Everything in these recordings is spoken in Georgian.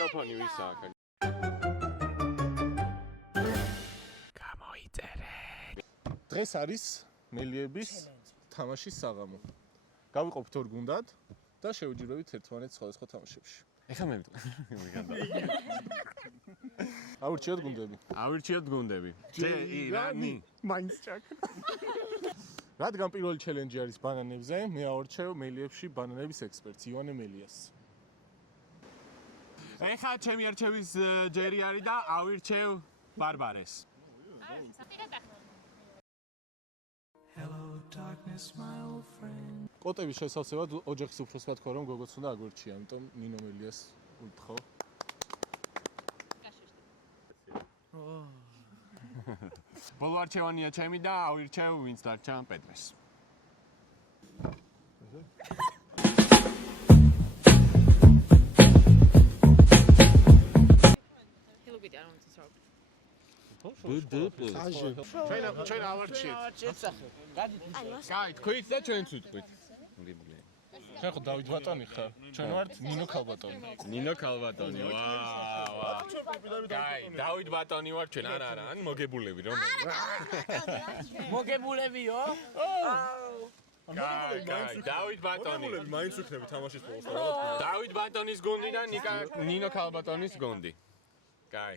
მიკროფონი ვის აქვს? გამოიწერე. დღეს არის მელიების თამაშის საღამო. გავიყოფთ ორ გუნდად და შევიჯერებთ ერთმანეთს სხვადასხვა თამაშებში. ეხლა მე მიგანდა. ავირჩიოთ გუნდები. ავირჩიოთ გუნდები. ჯერიანი. მაინც ჩაქნა. რადგან პირველი ჩელენჯი არის ბანანებზე, მე ავირჩევ მელიებში ბანანების ექსპერტს ივანე მელიას. ეხლა ჩემი არჩევის ჯერი არის და ავირჩევ ბარბარეს. კოტების შესავსებად ოჯახის უფროსმა თქვა რომ გოგოც უნდა აგვირჩია, ამიტომ ნინო მელიას უთხოვ. ბოლო არჩევანია ჩემი და ავირჩევ ვინც დარჩა პეტრეს. ჩვენ ავარჩიეთ. კაი, თქვით და ჩვენც ვიტყვით. შენ ხო დავით ბატონი ხარ? ჩვენ ვართ ნინო ქალბატონი. ნინო ქალბატონი. ვა. კაი, დავით ბატონი ვარ ჩვენ. არა, ან მოგებულები რომ. მოგებულებიო? კაი, დავით ბატონი. მაინც ვიქნები თამაშის ბოლოს. დავით ბატონის გუნდი და ნინო ქალბატონის გუნდი. კაი.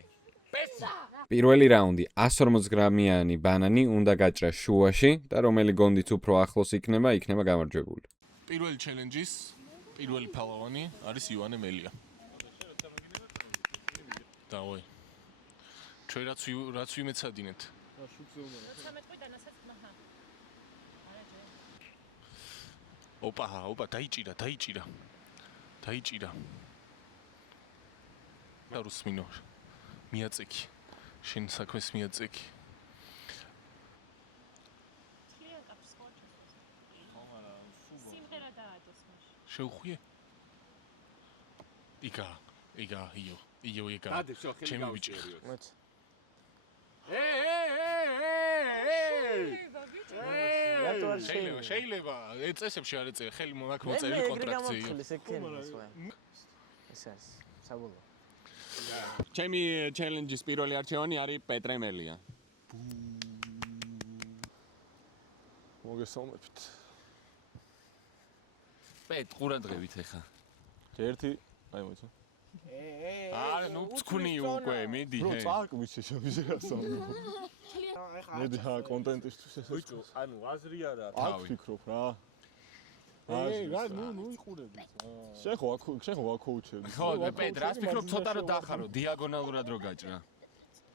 პირველი რაუნდი 140 გრამიანი ბანანი უნდა გაჭრა შუაში და რომელი გონდიც უფრო ახლოს იქნება გამარჯვებული. პირველი ჩელენჯის პირველი ფალავანი არის ივანე მელია. დავაი. ჩვენ რაც ვიმეცადინეთ. ოპა, დაიჭირა. და რუსმინო. მიაწექი. შენ საქმეს მიაწექი. შეუხვიე? იგა, იო. ჩემი ბიჭი. შეიძლება წესებში არ ეწერა ხელი აქ მოწერილი კონტრაქცია. ჩემი ჩელენჯის პირველი არჩევანი არის პეტრე მელია. მოგესალმებით. პეტ, ყურადღებით ეხა. ერთი, აი მოიცა. არა, ნუ წკვნი უკვე, მიდი. რო წააკმის შეშავიზერასო. მიდი ხა კონტენტისთვის ეს. ბიჭო, ანუ აზრი არა. აქ ფიქრობ რა. ნუ იყურები. შენ ხო აქ უჩერდი. ხო, პეტ, რას ფიქრობ ცოტა რომ დახარო, დიაგონალურად რო გაჭრა.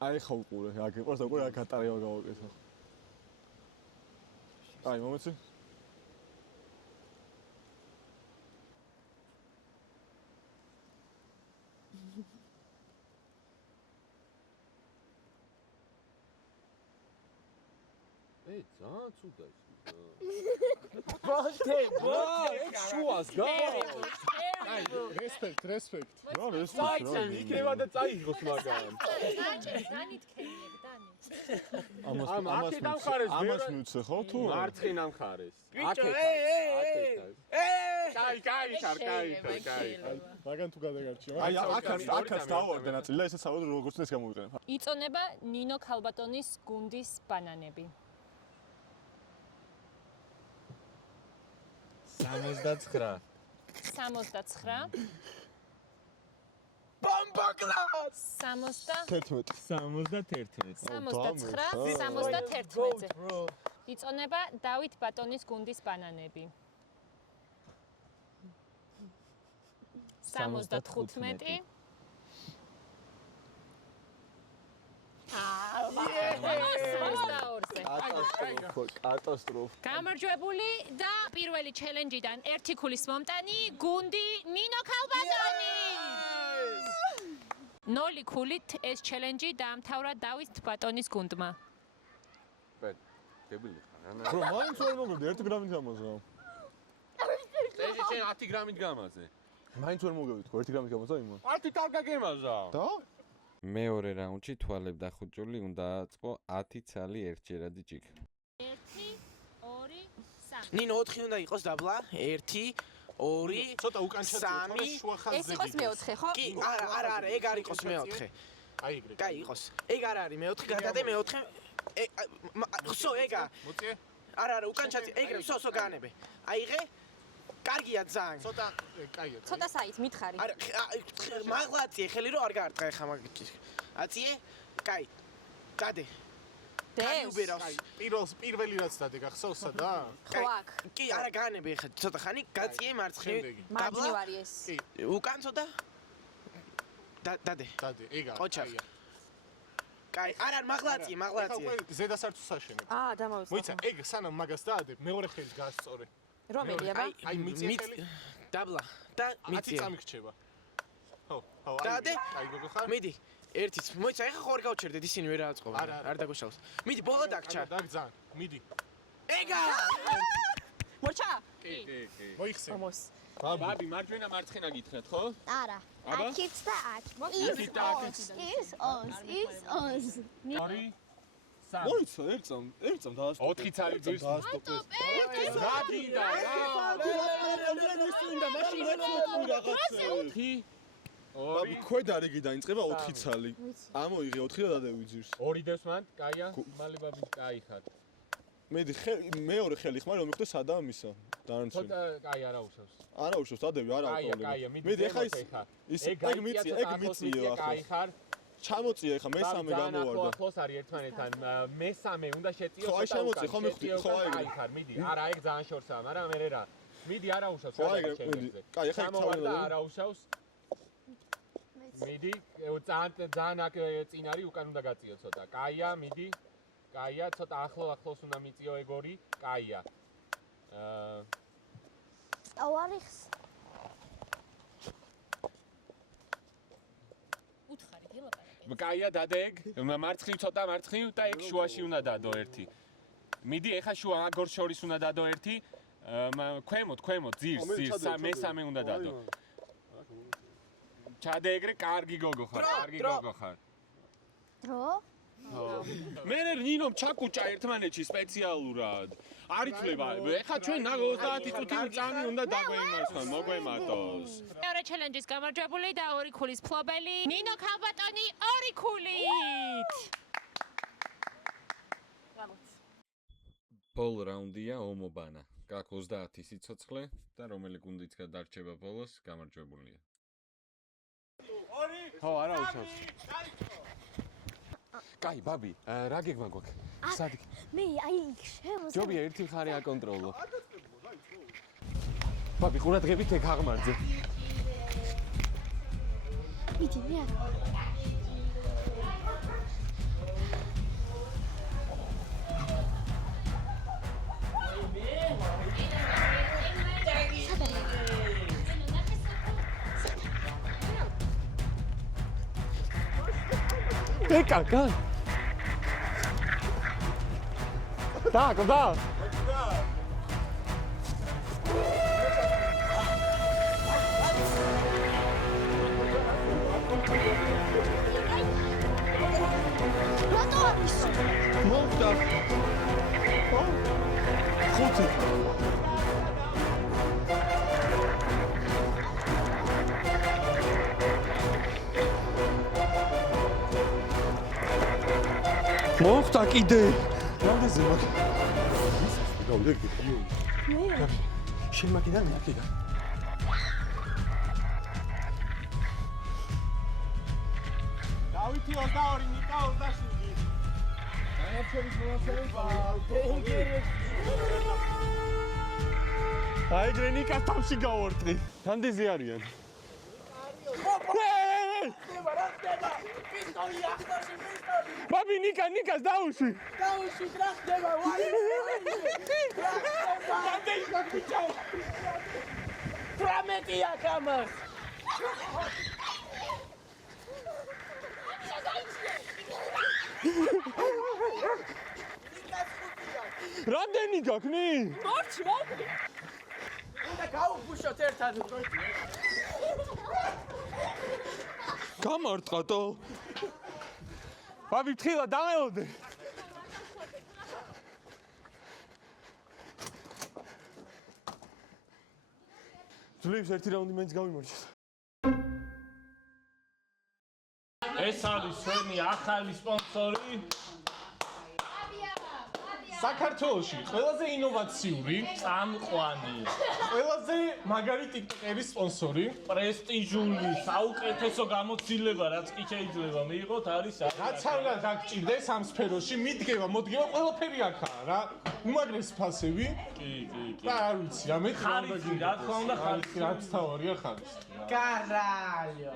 აი ხო უყურე, აქ იყოს უკვე აქ ატარება გავაკეთო. აი მომეცი. ძალიან ცუდა ის. ბოთე, შუას გავა. აი, რესპექტ. რა რესპექტ. წაიწე, იქნება და წაიღოს მაგან. ამას მივცე ხო თუ? მარცხენა მხარეს. ბიჭო, კაი. მაგან თუ გადაგარჩია. აი, აქაც დავარდა ნაწილი და ესეც საერთოდ როგორც ეს გამოვიყენებ. იწონება ნინო ქალბატონის გუნდის ბანანები. 69. 69. ბომბოკლას! 71. 71-ზე. იწონება დავით ბატონის გუნდის ბანანები. 75. კატასტროფა. გამარჯვებული და პირველი ჩელენჯიდან ერთი ქულის მომტანი გუნდი ნინო ქალბატონი. 0 ქულით ეს ჩელენჯი დაამთავრა დავით ბატონის გუნდმა. დებილი ხარ. ბრო, მაინც ვერ მოგები 1 გრამით გამოზა. ეს შენ 10 გრამით გამაზე. მაინც ვერ მოგები თქო 1 გრამით გამოზა იმან. 10 ტალკა გემაზა. და? მეორე რაუნდში თვალებ დახუჭული უნდა აწყო 10 ცალი ერთჯერადი ჭიქა. 1 2 3 ნინო 4 უნდა იყოს დაბლა 1 2 ცოტა უკან ჩაწერე, თორე შუა ხაზზე. ეს იყოს მეოთხე, ხო? კი, არა, ეგ არ იყოს მეოთხე. აი ეგრე. კაი, იყოს. ეგ არ არის მეოთხე, გადადე მეოთხე. სო ეგა. მოწიე? არა, უკან ჩაწერე. ეგრე, სო განებე. აიღე. კარგია ძალიან. ცოტა კაია. ცოტა საით მითხარი. არა, მაღლა აწიე, ხელი რო არ გაარტყა ეხა მაგ. აწიე? კაი. დადე. დევს. პირველი რაც დადე გახსოვსა და? ხო აქ. კი, არა განებე ეხა ცოტა ხანი, გაწიე მარცხნივ. მარჯვნივ არის ეს. კი. უკან ცოტა. დადე. დადე, ეგა. ოჩა. კაი, არა, მაღლა აწიე, მაღლა აწიე. ახლა ზედასარცუს საშენებ. დამოვიწყო. მოიცა, ეგ სანამ მაგას დაადებ, მეორე ხელს გაასწორე. რომელია ბა? აი მიწი ხელი. დაბლა და 10 მიწი. წამი რჩება. ხო, დადე? აი გოგო ხარ? მიდი. ერთიც. მოიცა, ეხა ხო არ გავჩერდეთ, ისინი ვერ აწყობენ. არ დაგუშავს. მიდი, ბოლა დაგჭა. დაგძან. მიდი. ეგა! მოჩა? კი. მოიხსენ. მომოს. ბაბი, მარჯვენა მარცხენა გითხრათ, ხო? არა. აბა? აქიც და აქ. იქით და აქით. ის ოს. 2 3 მოიცა, ერთამ დაასტოპე. 4 ცალი ძირს. რა გინდა ბაბი ქვედა რიგი დაიწყება 4 ცალი. ამოიღე 4 და დადევი ძირს. 2 დევს მან, კაია. მალე ბაბი, კაი ხარ. მედი მეორე ხელი ხმარ რომ მიხვდე სადაა მისა. დანარჩენი. ცოტა კაი არა უშავს. არა უშავს, დადევი, არა კაია, მედი ეხა ის ეგ მიწია კაი ახლა. ხარ. ჩამოწიე ეხა მესამე გამოვარდა. ახლოს არის ერთმანეთთან. მესამე უნდა შეწიო ხო, აი შემოწიე, ხო მე ხვდი, ხო აი. კაი ხარ, მიდი. არა, ეგ ძალიან შორსაა, მაგრამ მე რა. მიდი, არა უშავს. ხო აი, მიდი. კაი, ეხა ჩამოვარდა, არა უშავს. მიდი, ძალიან აქ წინ არის, უკან უნდა გაწიო ცოტა. კაია, მიდი. კაია, ცოტა ახლოს უნდა მიწიო ეგ ორი. კაია. ავარიხს. უთხარით ელაპარაკე. კაია, დადე ეგ. მარცხნივ ცოტა მარცხნივ და ეგ შუაში უნდა დადო ერთი. მიდი, ეხა შუა აგორ შორის უნდა დადო ერთი. ქვემოთ, ძირს, მესამე უნდა დადო. ჩადე ეგრე, კარგი გოგო ხარ, დრო? მე ნინომ ჩაკუჭა ერთმანეთში სპეციალურად. არ იცლება, ეხა ჩვენ 30 წუთი წამი უნდა დაგვეიმარცხონ, მოგვემატოს. მეორე ჩელენჯის გამარჯვებული და 2 ქულის ფლობელი ნინო ქალბატონი 2 ქულით. ბოლ რაუნდია ომობანა. გაქვს 30 სიცოცხლე და რომელი გუნდიც გადარჩება ბოლოს, გამარჯვებულია. ხო, არა უშავს. კაი, ბაბი, რა გეგმა გვაქვს? სადი? მე აი შემოს. ჯობია ერთი მხარე აკონტროლო. ბაბი, ყურადღებით ეგ აღმარჯე. მიდი, მე არა. Кака? Так, куда? რატო არის? მოვდა. ხუთი. მოხდა კიდე. რამდენზე მაგ? გავდე კი. მე შენ მაგიდან მეკიდა. დავითი 22, ნიკა 27. განაჩენის მონაცემება. აი გრენიკა თავში გავორტყი. რამდენზე არიან? ბაბი ნიკას დაუშვი. დაუშვი რა ხდება? ვაი! რამდენი გაგიჭა? 18-ია კამას. რამდენი გაქნი? მორჩი. უნდა გაუგუშოთ ერთად. გამარტყატო. ბაბი ფრთხილა დამეოდე. ძლივს ერთი რაუნდი მაინც გავიმარჯვეთ. ეს არის ჩვენი ახალი სპონსორი. საქართველოში ყველაზე ინოვაციური წამყვანი, ყველაზე მაგარი TikTok-ერის სპონსორი, პრესტიჟული, საუკეთესო გამოცდილება, რაც კი შეიძლება მიიღოთ, არის რაც უნდა დაგჭირდეს ამ სფეროში, მოდგება ყველაფერი აქაა რა. უმაგრესი ფასები. კი. და არ ვიცი, რა მე ხარისი, რა თქმა უნდა ხარისი, რაც თავარია ხარისი. კარალიო.